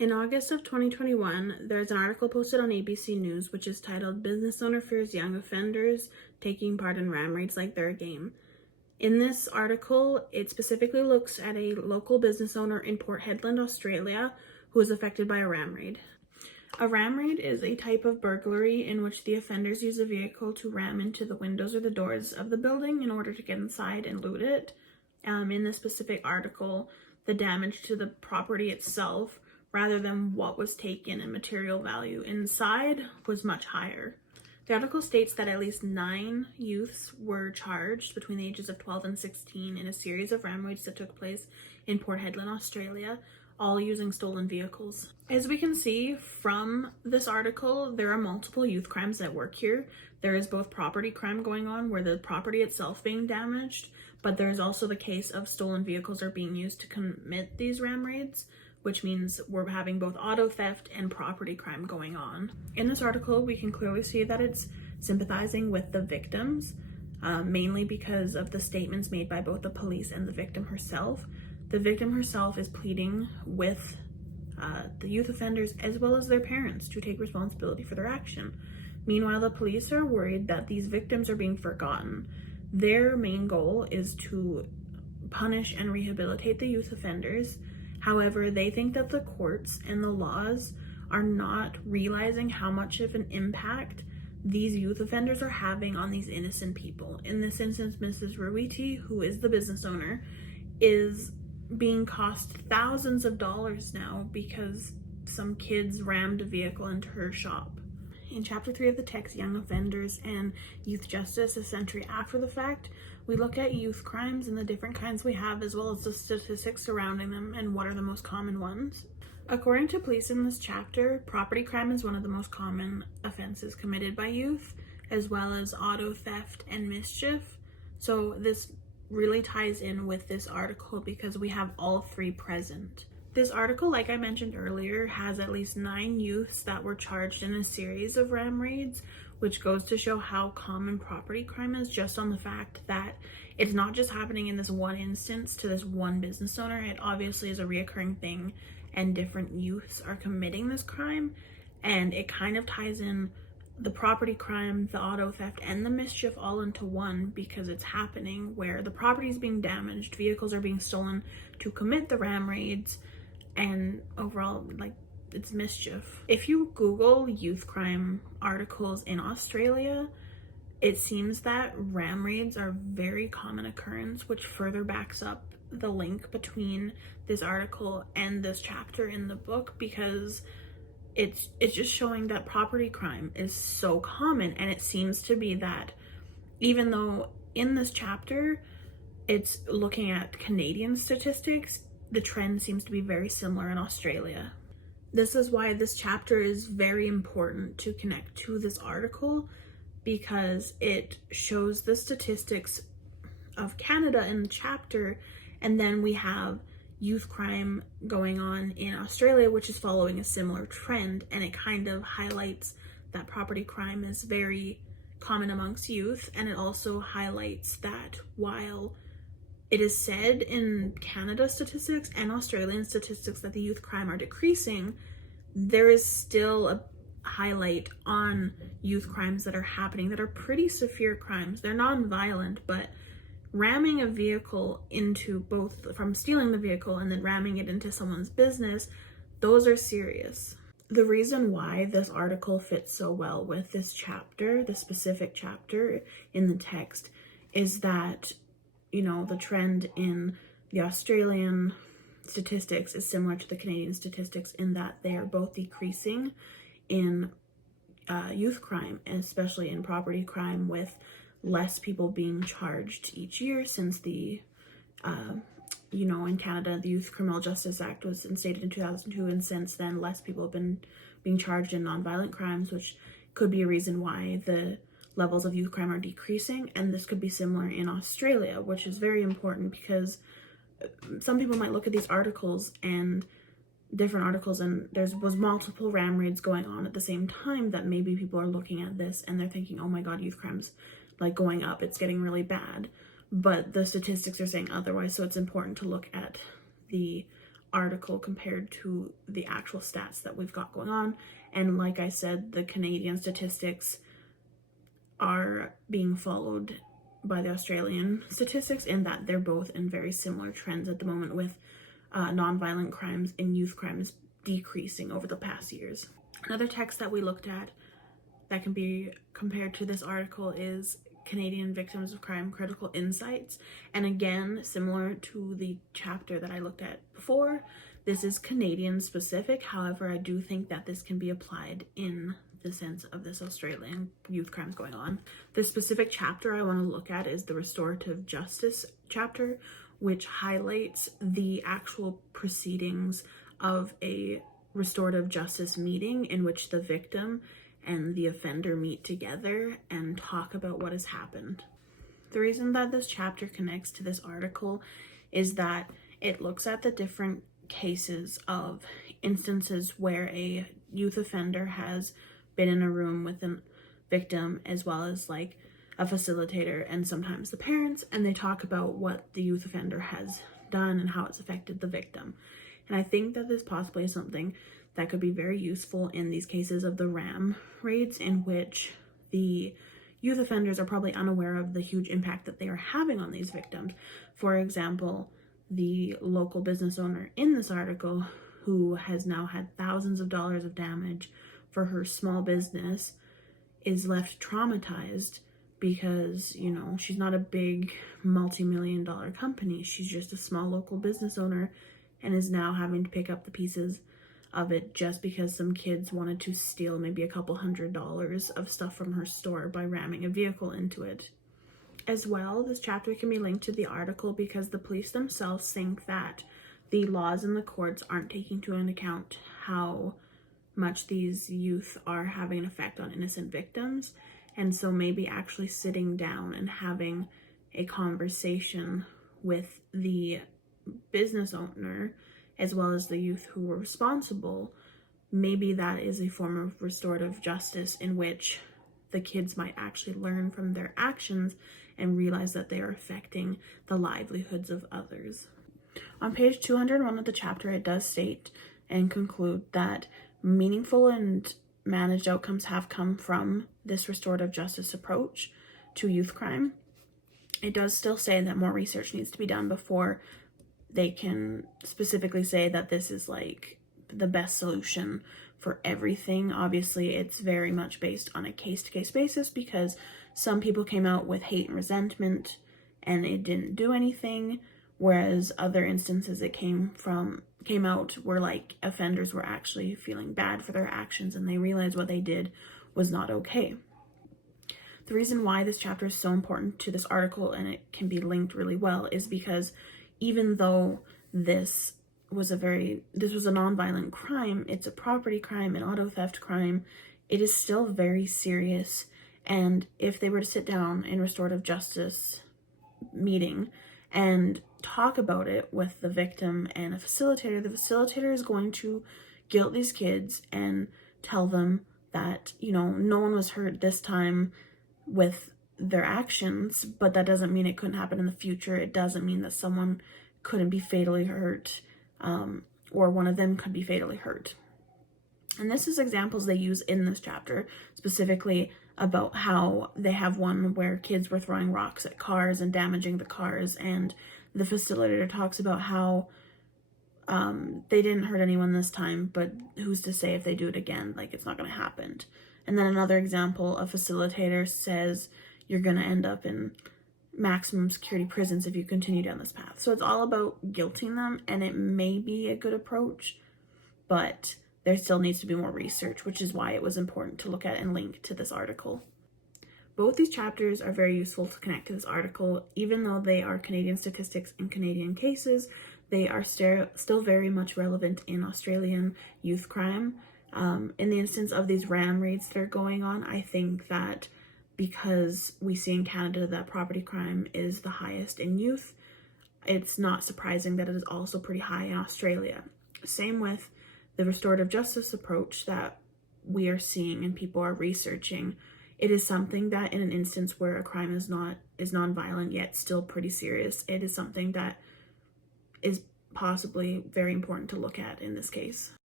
In August of 2021, there's an article posted on ABC News which is titled "Business Owner Fears Young Offenders Taking Part in Ram Raids Like They're a Game." In this article, it specifically looks at a local business owner in Port Hedland, Australia, who was affected by a ram raid. A ram raid is a type of burglary in which the offenders use a vehicle to ram into the windows or the doors of the building in order to get inside and loot it. In this specific article, the damage to the property itself, rather than what was taken in material value inside, was much higher. The article states that at least 9 youths were charged between the ages of 12 and 16 in a series of ram raids that took place in Port Hedland, Australia, all using stolen vehicles. As we can see from this article, there are multiple youth crimes at work here. There is both property crime going on, where the property itself being damaged, but there's also the case of stolen vehicles are being used to commit these ram raids, which means we're having both auto theft and property crime going on. In this article, we can clearly see that it's sympathizing with the victims, mainly because of the statements made by both the police and the victim herself. The victim herself is pleading with the youth offenders as well as their parents to take responsibility for their action. Meanwhile, the police are worried that these victims are being forgotten. Their main goal is to punish and rehabilitate the youth offenders. However, they think that the courts and the laws are not realizing how much of an impact these youth offenders are having on these innocent people. In this instance, Mrs. Ruiti, who is the business owner, is being cost thousands of dollars now because some kids rammed a vehicle into her shop. In Chapter 3 of the text, Young Offenders and Youth Justice, a century after the fact, we look at youth crimes and the different kinds we have, as well as the statistics surrounding them and what are the most common ones. According to police in this chapter, property crime is one of the most common offenses committed by youth, as well as auto theft and mischief. So this really ties in with this article because we have all 3 present. This article, like I mentioned earlier, has at least 9 youths that were charged in a series of ram raids, which goes to show how common property crime is, just on the fact that it's not just happening in this one instance to this one business owner. It obviously is a reoccurring thing and different youths are committing this crime, and it kind of ties in the property crime, the auto theft, and the mischief all into one because it's happening where the property is being damaged, vehicles are being stolen to commit the ram raids, and overall, like, it's mischief. If you Google youth crime articles in Australia, it seems that ram raids are a very common occurrence, which further backs up the link between this article and this chapter in the book, because it's just showing that property crime is so common. And it seems to be that even though in this chapter it's looking at Canadian statistics, the trend seems to be very similar in Australia. This is why this chapter is very important to connect to this article, because it shows the statistics of Canada in the chapter, and then we have youth crime going on in Australia, which is following a similar trend, and it kind of highlights that property crime is very common amongst youth, and it also highlights that while it is said in Canada statistics and Australian statistics that the youth crime are decreasing, there is still a highlight on youth crimes that are happening that are pretty severe crimes. They're non-violent, but ramming a vehicle into both from stealing the vehicle and then ramming it into someone's business, those are serious. The reason why this article fits so well with this chapter, the specific chapter in the text, is that, you know, the trend in the Australian statistics is similar to the Canadian statistics in that they are both decreasing in youth crime, and especially in property crime, with less people being charged each year since the, in Canada, the Youth Criminal Justice Act was instated in 2002, and since then less people have been being charged in nonviolent crimes, which could be a reason why the levels of youth crime are decreasing. And this could be similar in Australia, which is very important because some people might look at these articles and different articles and was multiple ram raids going on at the same time, that maybe people are looking at this and they're thinking, oh my god, youth crime's like going up, it's getting really bad, but the statistics are saying otherwise. So it's important to look at the article compared to the actual stats that we've got going on. And like I said, the Canadian statistics are being followed by the Australian statistics in that they're both in very similar trends at the moment, with nonviolent crimes and youth crimes decreasing over the past years. Another text that we looked at that can be compared to this article is Canadian Victims of Crime Critical Insights. And again, similar to the chapter that I looked at before, this is Canadian specific. However, I do think that this can be applied in the sense of this Australian youth crimes going on. The specific chapter I want to look at is the restorative justice chapter, which highlights the actual proceedings of a restorative justice meeting in which the victim and the offender meet together and talk about what has happened. The reason that this chapter connects to this article is that it looks at the different cases of instances where a youth offender has been in a room with a victim, as well as like a facilitator and sometimes the parents, and they talk about what the youth offender has done and how it's affected the victim. And I think that this possibly is something that could be very useful in these cases of the RAM raids, in which the youth offenders are probably unaware of the huge impact that they are having on these victims. For example, the local business owner in this article, who has now had thousands of dollars of damage for her small business, is left traumatized because, you know, she's not a big multi-million-dollar company. She's just a small local business owner and is now having to pick up the pieces of it just because some kids wanted to steal maybe a couple $100s of stuff from her store by ramming a vehicle into it. As well, this chapter can be linked to the article because the police themselves think that the laws and the courts aren't taking into account how much these youth are having an effect on innocent victims. And so maybe actually sitting down and having a conversation with the business owner as well as the youth who were responsible, maybe that is a form of restorative justice in which the kids might actually learn from their actions and realize that they are affecting the livelihoods of others. On page 201 of the chapter, it does state and conclude that meaningful and managed outcomes have come from this restorative justice approach to youth crime. It does still say that more research needs to be done before they can specifically say that this is like the best solution for everything. Obviously, it's very much based on a case-to-case basis because some people came out with hate and resentment and it didn't do anything, whereas other instances it came out where like offenders were actually feeling bad for their actions and they realized what they did was not okay. The reason why this chapter is so important to this article, and it can be linked really well, is because even though this was a non-violent crime, it's a property crime, an auto theft crime, it is still very serious. And if they were to sit down in restorative justice meeting and talk about it with the victim and a facilitator, the facilitator is going to guilt these kids and tell them that, you know, no one was hurt this time with their actions, but that doesn't mean it couldn't happen in the future. It doesn't mean that someone couldn't be fatally hurt, or one of them could be fatally hurt. And this is examples they use in this chapter, specifically about how they have one where kids were throwing rocks at cars and damaging the cars, and the facilitator talks about how they didn't hurt anyone this time, but who's to say if they do it again, like it's not going to happen. And then another example, a facilitator says you're going to end up in maximum security prisons if you continue down this path. So it's all about guilting them, and it may be a good approach, but there still needs to be more research, which is why it was important to look at and link to this article. Both these chapters are very useful to connect to this article. Even though they are Canadian statistics and Canadian cases, they are still very much relevant in Australian youth crime. In the instance of these RAM raids that are going on, I think that because we see in Canada that property crime is the highest in youth, it's not surprising that it is also pretty high in Australia. Same with the restorative justice approach that we are seeing and people are researching. It is something that in an instance where a crime is non-violent yet still pretty serious, it is something that is possibly very important to look at in this case.